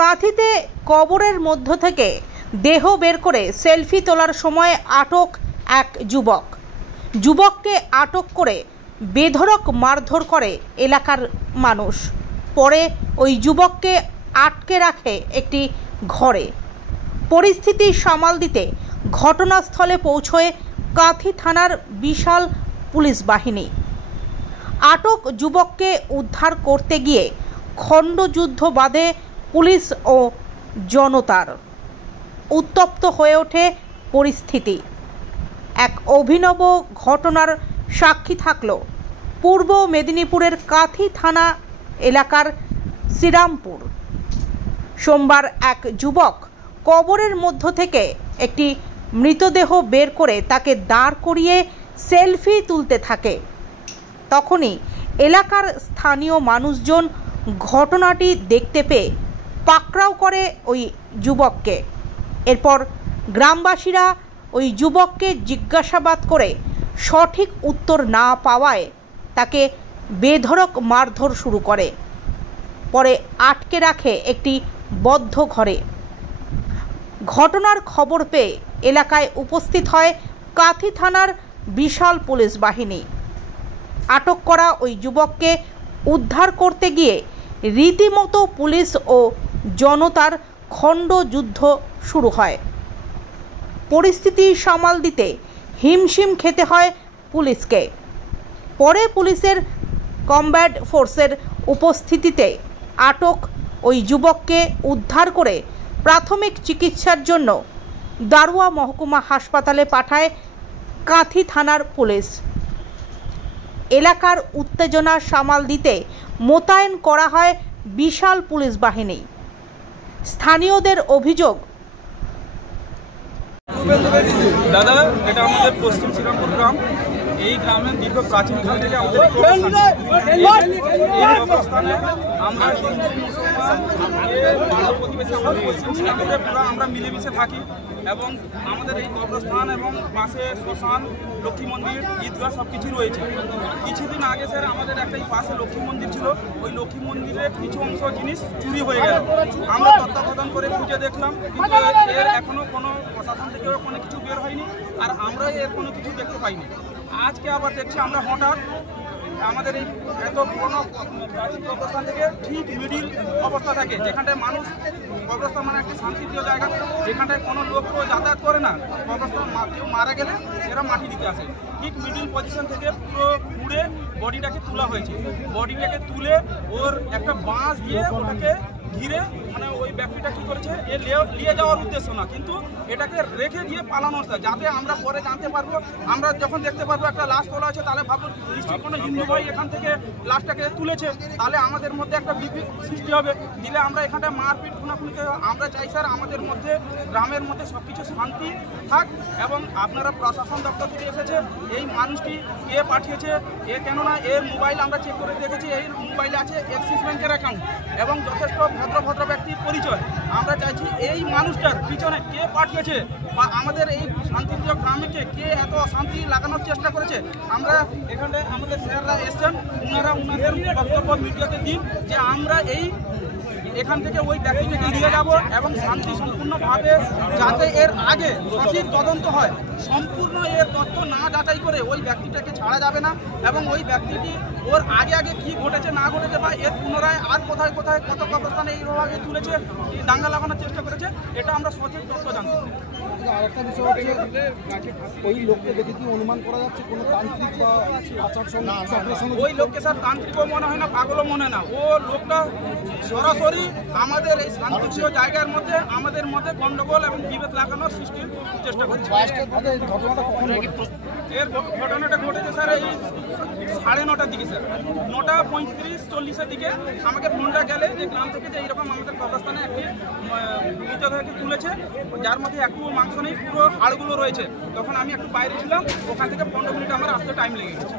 কাঁথিতে কবরের মধ্য থেকে দেহ বের করে সেলফি তোলার সময় আটক এক যুবককে আটক করে বেধড়ক মারধর করে এলাকার মানুষ। পরে ওই যুবককে আটকে রাখে একটি ঘরে। পরিস্থিতি সামাল দিতে ঘটনাস্থলে পৌঁছয় কাঁথি থানার বিশাল পুলিশ বাহিনী। আটক যুবককে উদ্ধার করতে গিয়ে খণ্ডযুদ্ধ বাধে পুলিশ ও জনতার। উত্তপ্ত হয়ে ওঠে পরিস্থিতি। এক অভিনব ঘটনার সাক্ষী থাকল পূর্ব মেদিনীপুরের কাঁথি থানা এলাকার শ্রীরামপুর। সোমবার এক যুবক কবরের মধ্য থেকে একটি মৃতদেহ বের করে তাকে দাঁড় করিয়ে সেলফি তুলতে থাকে। তখনই এলাকার স্থানীয় মানুষজন ঘটনাটি দেখতে পেয়ে পাকড়াও করে ওই যুবককে। এরপর গ্রামবাসীরা ওই যুবককে জিজ্ঞাসাবাদ করে সঠিক উত্তর না পাওয়ায় তাকে বেধড়ক মারধর শুরু করে। পরে আটকে রাখে একটি বদ্ধ ঘরে। ঘটনার খবর পেয়ে এলাকায় উপস্থিত হয় কাঁথি থানার বিশাল পুলিশ বাহিনী। আটক করা ওই যুবককে উদ্ধার করতে গিয়ে রীতিমতো পুলিশ ও জনতার খণ্ডযুদ্ধ শুরু হয়। পরিস্থিতি সামাল দিতে হিমশিম খেতে হয় পুলিশকে। পরে পুলিশের কমব্যাট ফোর্সের উপস্থিতিতে আটক ওই যুবককে উদ্ধার করে প্রাথমিক চিকিৎসার জন্য দারুয়া মহকুমা হাসপাতালে পাঠায় কাঁথি থানার পুলিশ। এলাকার উত্তেজনা সামাল দিতে মোতায়েন করা হয় বিশাল পুলিশ বাহিনী। স্থানীয়দের অভিযোগ, দাদা এটা আমাদের পশ্চিম শ্রীরামপুর গ্রাম। এই গ্রামের দীর্ঘ প্রাচীনকাল থেকে আমাদের আমরা হিন্দু মুসলমান প্রতিবেশী আমাদের পশ্চিম শ্রীরামপুরে আমরা মিলেমিশে থাকি এবং আমাদের এই কবরস্থান এবং পাশে শ্মশান, লক্ষ্মী মন্দির, ঈদগাহ সব কিছু রয়েছে। কিছুদিন আগে স্যার আমাদের একটা পাশে লক্ষ্মী মন্দির ছিল, ওই লক্ষ্মী মন্দিরের কিছু অংশ জিনিস চুরি হয়ে গেল। আমরা তত্ত্বাবধান করে খুঁজে দেখলাম, কিন্তু এর এখনও কোনো প্রশাসন থেকেও কোনো কিছু বের হয়নি, আর আমরা এর কোনো কিছু দেখতে পাইনি। আজকে আবার দেখছি আমরা হঠাৎ আমাদের এই এত পুরোনো কবরস্থান থেকে ঠিক মিডিল অবস্থা থাকে, যেখানটায় মানুষ কবরস্থান মানে একটা শান্তিপ্রিয় জায়গা, যেখানটায় কোনো লোক যাতায়াত করে না। কবরস্থান কেউ মারা গেলে এরা মাটি দিতে আসে, ঠিক মিডিল পজিশন থেকে পুরো পুড়ে বডিটাকে তোলা হয়েছে। বডিটাকে তুলে ওর একটা বাঁশ দিয়ে ওটাকে ঘিরে, মানে ওই ব্যক্তিটা কি করেছে, এ নিয়ে যাওয়ার উদ্দেশ্য না, কিন্তু এটাকে রেখে দিয়ে পালানো হচ্ছে, যাতে আমরা পরে জানতে পারবো। আমরা যখন দেখতে পারবো একটা লাশ তোলা আছে, তাহলে ভাববো নিশ্চয়ই কোনো হিন্দু ভাই এখান থেকে লাশটাকে তুলেছে, তাহলে আমাদের মধ্যে একটা বিভেদ সৃষ্টি হবে। দিলে আমরা এখানটায় মারপিট খুনাখুনিতে আমরা চাই স্যার আমাদের মধ্যে গ্রামের মধ্যে সব কিছু শান্তি থাক। এবং আপনারা প্রশাসন দপ্তর থেকে এসেছে, এই মানুষটি কে পাঠিয়েছে, এ কেননা এর মোবাইল আমরা চেক করে দেখেছি, এই মোবাইলে আছে অ্যাক্সিস ব্যাংকের অ্যাকাউন্ট এবং যথেষ্ট ভদ্র ব্যক্তির পরিচয়। আমরা চাইছি এই মানুষটার পিছনে কে পাঠিয়েছে বা আমাদের এই শান্তিপ্রিয় গ্রামকে কে এত অশান্তি লাগানোর চেষ্টা করেছে। আমরা এখানে আমাদের স্যাররা এসছেন, ওনাদের বক্তব্য মিডিয়াতে দিন যে আমরা এই এখান থেকে ওই ব্যক্তিটাকে নিয়ে যাব এবং শান্তি সম্পূর্ণভাবে যাতে এর আগে সঠিক তদন্ত হয়, সম্পূর্ণ এর তথ্য না যাচাই করে ওই ব্যক্তিটাকে ছাড়া যাবে না। এবং ওই ব্যক্তিটি ওর আগে কি ঘটেছে না ঘটেছে বা এর পুনরায় আর কোথায় কোথায় কত কবরস্থানে এইভাবে তুলেছে, দাঙ্গা লাগানোর চেষ্টা করেছে, এটা আমরা সঠিক তথ্য জানতে চাই। আরেকটা বিষয় হচ্ছে, ওই লোককে দেখে কি অনুমান করা যাচ্ছে কোনো তান্ত্রিক বা আচার সঙ্গে? ওই লোককে স্যার তান্ত্রিকও মনে হয় না, পাগলও মনে না। ও লোকটা সরাসরি আমাদের এই শান্তিপ্রিয় জায়গার মধ্যে আমাদের মধ্যে গন্ডগোল এবং বিভেদ লাগানোর সৃষ্টির চেষ্টা করছে। এর ঘটনাটা ঘটেছে স্যার এই 9:30 দিকে, স্যার 9:35-40 দিকে আমাকে ফোনটা গেলে যে গ্রাম থেকে যে এইরকম আমাদের কবরস্থানে একটি মৃতদেহকে তুলেছে, যার মধ্যে একটু মাংস নেই, পুরো হাড়গুলো রয়েছে। তখন আমি একটু বাইরে ছিলাম, ওখান থেকে 15 মিনিট আমার আসতে টাইম লেগে গেছে।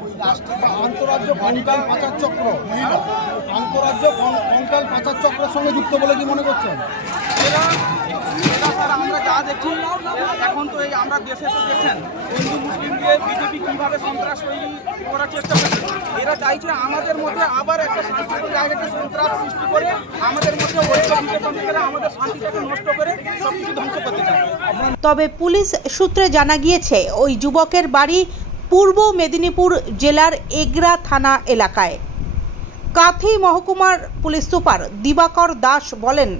আন্তরাজ্য কঙ্কাল পাচার চক্র, আন্তরাজ্য কঙ্কাল পাচার চক্রের সঙ্গে যুক্ত বলে কি মনে করছেন? এরা স্যার আমরা যা দেখছি এখন তো এই আমরা দেশে তো দেখছেন হিন্দু মুসলিম দিয়ে বিজেপি কীভাবে সন্ত্রাস তৈরি করার চেষ্টা করছে। এরা চাইছে আমাদের মধ্যে আবার একটা শান্তিপূর্ণ জায়গাতে সন্ত্রাস সৃষ্টি করে আমাদের মধ্যে আমাদের শান্তিটাকে নষ্ট করে সব কিছু ধ্বংস করতে চায়। তবে পুলিশ সূত্রে জানা গিয়েছে ওই যুবকের বাড়ি পূর্ব মেদিনীপুর জেলার এগরা থানা এলাকায়। কাথি মহকুমার পুলিশ সুপার দিবাকর দাস বলেন,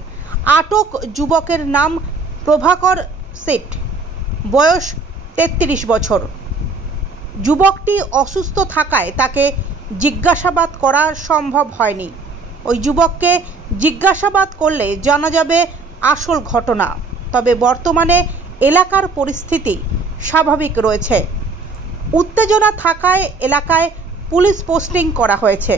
আটক যুবকের নাম প্রভাকর শেঠ, বয়স 33 বছর। যুবকটি অসুস্থ থাকায় তাকে জিজ্ঞাসাবাদ করা সম্ভব হয়নি। ওই যুবককে জিজ্ঞাসাবাদ করলে জানা যাবে আসল ঘটনা। তবে বর্তমানে এলাকার পরিস্থিতি স্বাভাবিক রয়েছে। উত্তেজনা থাকায় এলাকায় পুলিশ পোস্টিং করা হয়েছে।